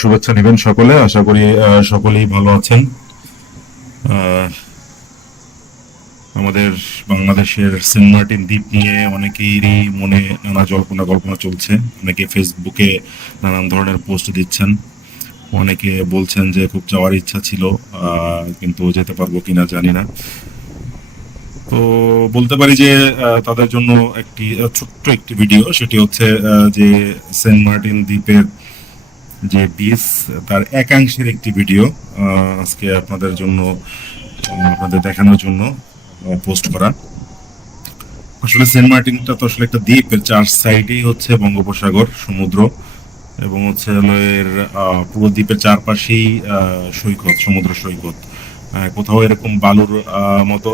শুভেচ্ছা নেবেন সকলে। আশা করি সকলেই ভালো আছেন। আমাদের বাংলাদেশের সেন্ট মার্টিন দ্বীপ নিয়ে অনেকেরই মনে নানা জল্পনা কল্পনা চলছে। অনেকে ফেসবুকে নানান ধরনের পোস্ট দিচ্ছেন। অনেকে বলছেন যে খুব যাওয়ার ইচ্ছা ছিল কিন্তু যেতে পারব কিনা জানি না। তো বলতে পারি যে তাদের জন্য একটি ছোট্ট একটি ভিডিও। সেটি হচ্ছে যে সেন্ট মার্টিন দ্বীপের যে বিচ তার একাংশের একটি ভিডিও আজকে আপনাদের জন্য আপনাদের দেখানোর জন্য পোস্ট করা। আসলে সেন্ট মার্টিনটা তো আসলে একটা দ্বীপ এর চার সাইডেই হচ্ছে বঙ্গোপসাগর, সমুদ্র, এবং হচ্ছে এর পুরো দ্বীপের চারপাশেই সৈকত, সমুদ্র সৈকত। কোথাও এরকম বালুর মতো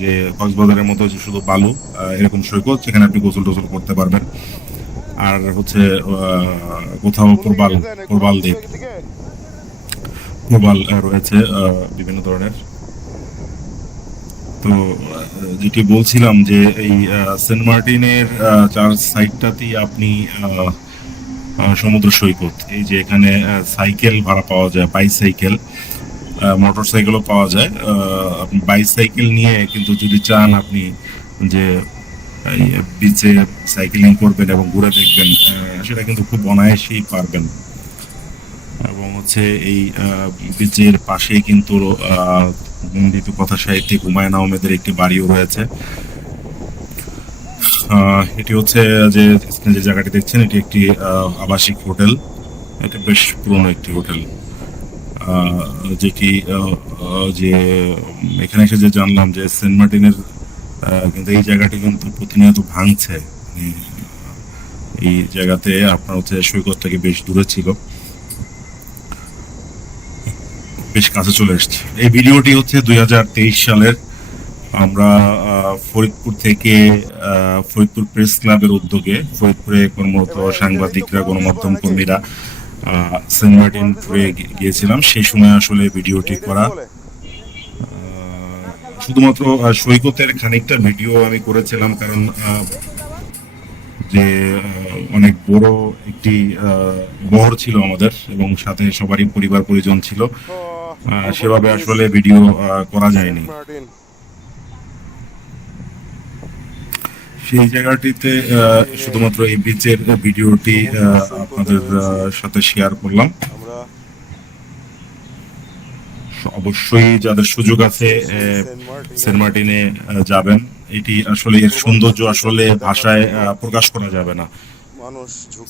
যে কক্সবাজারের মতো শুধু বালু এরকম সৈকত, যেখানে আপনি গোসল টোসল করতে পারবেন। আর হচ্ছে কোথাও প্রবাল প্রবাল দ্বীপ। প্রবাল রয়েছে বিভিন্ন ধরনের। তো যেটি বলছিলাম যে এই সেন্ট মার্টিনের চার সাইডটাতেই আপনি সমুদ্র সৈকত, এই যে এখানে সাইকেল ভাড়া পাওয়া যায়, বাইসাইকেল মোটর সাইকেলও পাওয়া যায়। আপনি বাইসাইকেল নিয়ে কিন্তু যদি চান আপনি যে বিচে সাইকেলিং করবেন এবং ঘুরে দেখবেন সেটা কিন্তু খুব অনায়াসেই পারবেন। এবং হচ্ছে এই বিচের পাশেই কিন্তু আহ, কথা সাহিত্যিক হুমায়ুন আহমেদের একটি বাড়িও রয়েছে। এটি হচ্ছে যে যে জায়গাটি দেখছেন এটি একটি আবাসিক হোটেল। এটা বেশ পুরনো একটি হোটেল। যেটি যে এখানে এসে যে জানলাম যে সেন্ট মার্টিনের কিন্তু এই জায়গাটি কিন্তু প্রতিনিয়ত ভাঙছে। এই জায়গাতে আপনার হচ্ছে সৈকত থেকে বেশ দূরে ছিল। বেশ কাছে চলে এসছে। এই ভিডিওটি হচ্ছে দুই সালের। আমরা ফরিদপুর থেকে ফরিদপুর প্রেস ক্লাবের উদ্যোগে ফরিদপুরে কর্মরত সাংবাদিকরা, গণমাধ্যম কর্মীরা সেন্ট মার্টিন গি- গিয়েছিলাম। সেই সময় আসলে ভিডিওটি করা শুধুমাত্র সৈকতের খানিকটা ভিডিও আমি করেছিলাম কারণ যে অনেক বড় একটি বহর ছিল আমাদের এবং সাথে সবারই পরিবার পরিজন ছিল। সেভাবে আসলে ভিডিও করা যায়নি। সেই জায়গাটিতে শুধুমাত্র এই বিচের ভিডিওটি আপনাদের সাথে শেয়ার করলাম আমরা অবশ্যই যাদের সুযোগ আছে সেন্ট মার্টিনে যাবেন। এটি আসলে এর সৌন্দর্য আসলে ভাষায় প্রকাশ করা যাবে না।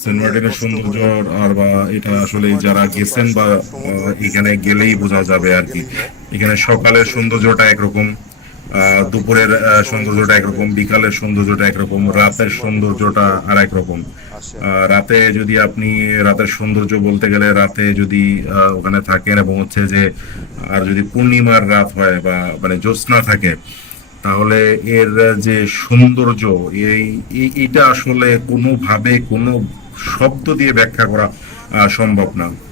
সেন্ট মার্টিনের সৌন্দর্য আর বা এটা আসলে যারা গেছেন বা এখানে গেলেই বোঝা যাবে আর কি। এখানে সকালের সৌন্দর্যটা একরকম। দুপুরের সৌন্দর্যটা একরকম, বিকালের সৌন্দর্যটা একরকম, রাতের সৌন্দর্যটা আর একরকম রাতে যদি আপনি, রাতের সৌন্দর্য বলতে গেলে রাতে যদি ওখানে থাকেন এবং হচ্ছে যে, আর যদি পূর্ণিমার রাত হয় বা মানে জ্যোৎস্না থাকে, তাহলে এর যে সৌন্দর্য, এই- এটা আসলে কোনোভাবে কোনো শব্দ দিয়ে ব্যাখ্যা করা সম্ভব না।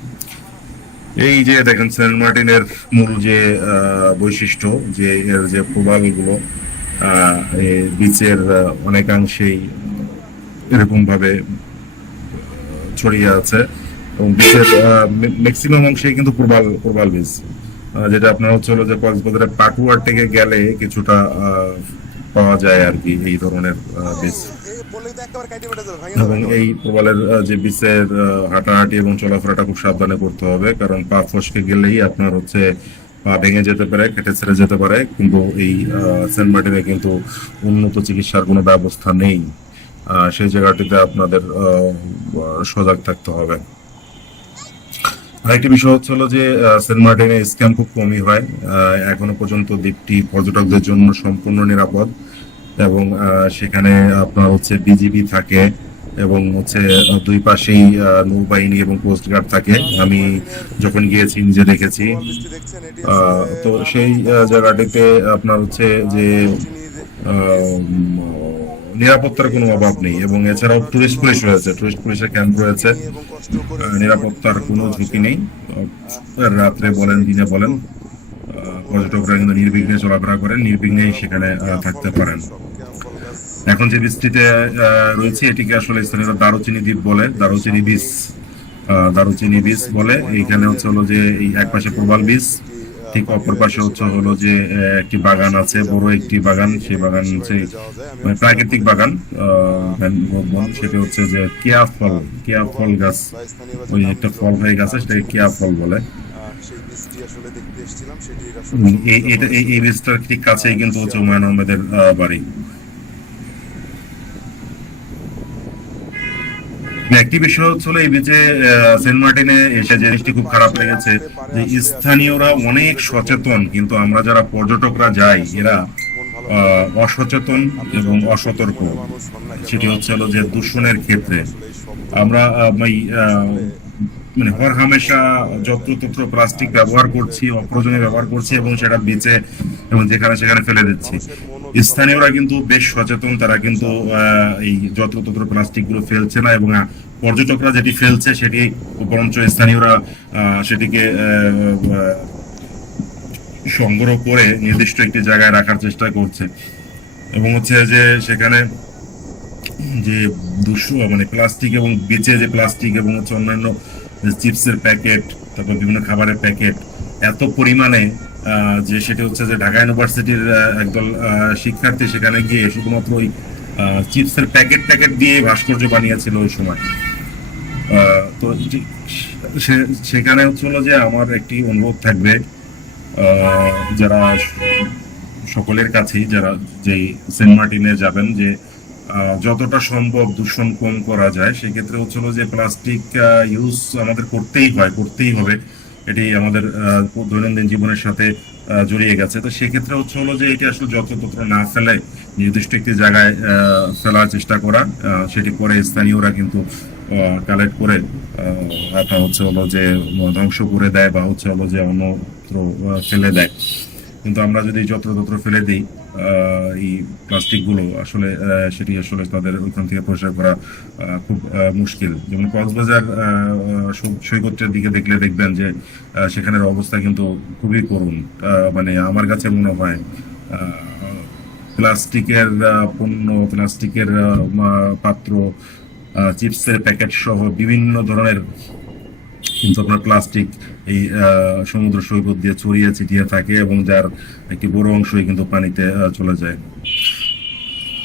এই যে দেখেন সেন্ট মার্টিনের মূল যে বৈশিষ্ট্য, যে এর যে প্রবালগুলো বিচের অনেকাংশেই এরকম ভাবে ছড়িয়ে আছে। এবং বিচের ম্যাক্সিমাম অংশে কিন্তু প্রবাল প্রবাল বীজ যেটা আপনার হচ্ছে হলো যে কক্সবাজারের পাটুয়ার থেকে গেলে কিছুটা পাওয়া যায় আর কি এই ধরনের বীজ এবং এই প্রবালের যে বিচের হাঁটাহাঁটি এবং চলাফেরাটা খুব সাবধানে করতে হবে কারণ পা ফসকে গেলেই আপনার হচ্ছে পা ভেঙে যেতে পারে কেটে ছেড়ে যেতে পারে কিন্তু এই সেন্ট মার্টিনে কিন্তু উন্নত চিকিৎসার কোনো ব্যবস্থা নেই। সেই জায়গাটিতে আপনাদের সজাগ থাকতে হবে। আরেকটি বিষয় হচ্ছে হলো যে সেন্ট মার্টিনে স্ক্যাম খুব কমই হয় এখনও পর্যন্ত দ্বীপটি পর্যটকদের জন্য সম্পূর্ণ নিরাপদ। এবং সেখানে আপনার হচ্ছে বিজিবি থাকে এবং হচ্ছে দুই পাশেই নৌবাহিনী এবং কোস্ট গার্ড থাকে। আমি যখন গিয়েছি নিজে দেখেছি। তো সেই জায়গাটিতে আপনার হচ্ছে যে নিরাপত্তার কোনো অভাব নেই এবং এছাড়াও টুরিস্ট পুলিশ রয়েছে। টুরিস্ট পুলিশের ক্যাম্প রয়েছে। নিরাপত্তার কোনো ঝুঁকি নেই। রাত্রে বলেন, দিনে বলেন পর্যটকরা কিন্তু নির্বিঘ্নে চলাফেরা করেন, নির্বিঘ্নেই সেখানে থাকতে পারেন। এখন যে বীজটিতে রয়েছে এটিকে আসলে স্থানীয় দারুচিনি দ্বীপ বলে দারুচিনি বীজ দারুচিনি বীজ বলে। এইখানে হচ্ছে হলো যে এই এক পাশে প্রবাল বীজ ঠিক অপর পাশে হচ্ছে হলো যে একটি বাগান আছে বড় একটি বাগান। সেই বাগান হচ্ছে মানে প্রাকৃতিক বাগান সেটা হচ্ছে যে কেয়া ফল কেয়া ফল গাছ। ওই একটা ফল হয়ে গেছে সেটাকে কেয়া ফল বলে। এই বীজটার ঠিক কাছেই কিন্তু হচ্ছে হুমায়ুন আহমেদের আহ, বাড়ি। একটি বিষয় হচ্ছে হলো এই যে সেন্ট মার্টিনে যে জিনিসটি খুব খারাপ লেগেছে, যে স্থানীয়রা অনেক সচেতন, কিন্তু আমরা যারা পর্যটকরা যাই, এরা অসচেতন এবং অসতর্ক। সেটি হচ্ছে যে দূষণের ক্ষেত্রে। আমরা মানে হর হামেশা যত্রতত্র প্লাস্টিক ব্যবহার করছি, অপ্রয়োজনীয় ব্যবহার করছি এবং সেটা বেঁচে এবং যেখানে সেখানে ফেলে দিচ্ছি। স্থানীয়রা কিন্তু বেশ সচেতন, তারা কিন্তু এই যত্রতত্র প্লাস্টিকগুলো ফেলছে না এবং পর্যটকরা যেটি ফেলছে সেটি বরঞ্চ স্থানীয়রা সেটিকে সংগ্রহ করে নির্দিষ্ট একটি জায়গায় রাখার চেষ্টা করছে। এবং হচ্ছে যে সেখানে যে দুশো মানে প্লাস্টিক এবং বেঁচে যে প্লাস্টিক এবং হচ্ছে অন্যান্য চিপসের প্যাকেট, তারপর বিভিন্ন খাবারের প্যাকেট, এত পরিমাণে যে সেটা হচ্ছে যে ঢাকা ইউনিভার্সিটির একদল শিক্ষার্থী সেখানে গিয়ে শুধুমাত্র ওই চিপসের প্যাকেট প্যাকেট দিয়ে ভাস্কর্য বানিয়েছিল ওই সময়। তো সেখানে হচ্ছে হলো যে আমার একটি অনুরোধ থাকবে যারা সকলের কাছেই, যারা যেই সেন্ট মার্টিনে যাবেন, যে যতটা সম্ভব দূষণ কম করা যায়, সেক্ষেত্রে হচ্ছে হলো যে প্লাস্টিক ইউজ আমাদের করতেই হয়, করতেই হবে। এটি আমাদের দৈনন্দিন জীবনের সাথে জড়িয়ে গেছে। তো সেক্ষেত্রে হচ্ছে হলো যে এটি আসলে যত্রতত্র না ফেলে নির্দিষ্ট একটি জায়গায় ফেলার চেষ্টা করা সেটি করে স্থানীয়রা কিন্তু কালেক্ট করে আপনার হচ্ছে হলো যে ধ্বংস করে দেয় বা হচ্ছে হলো যে অন্যত্র ফেলে দেয়। কিন্তু আমরা যদি যত্রতত্র ফেলে দিই এই প্লাস্টিকগুলো আসলে সেটি আসলে তাদের ওইখান থেকে পরিষ্কার করা খুব মুশকিল। যেমন কক্সবাজার সৈকতের দিকে দেখলে দেখবেন যে সেখানের অবস্থা কিন্তু খুবই করুণ। মানে আমার কাছে মনে হয় প্লাস্টিকের পণ্য, প্লাস্টিকের পাত্র চিপসের প্যাকেট সহ বিভিন্ন ধরনের কিন্তু আপনার প্লাস্টিক এই সমুদ্র সৈকত দিয়ে ছড়িয়ে ছিটিয়ে থাকে এবং যার একটি বড় অংশই কিন্তু পানিতে চলে যায়।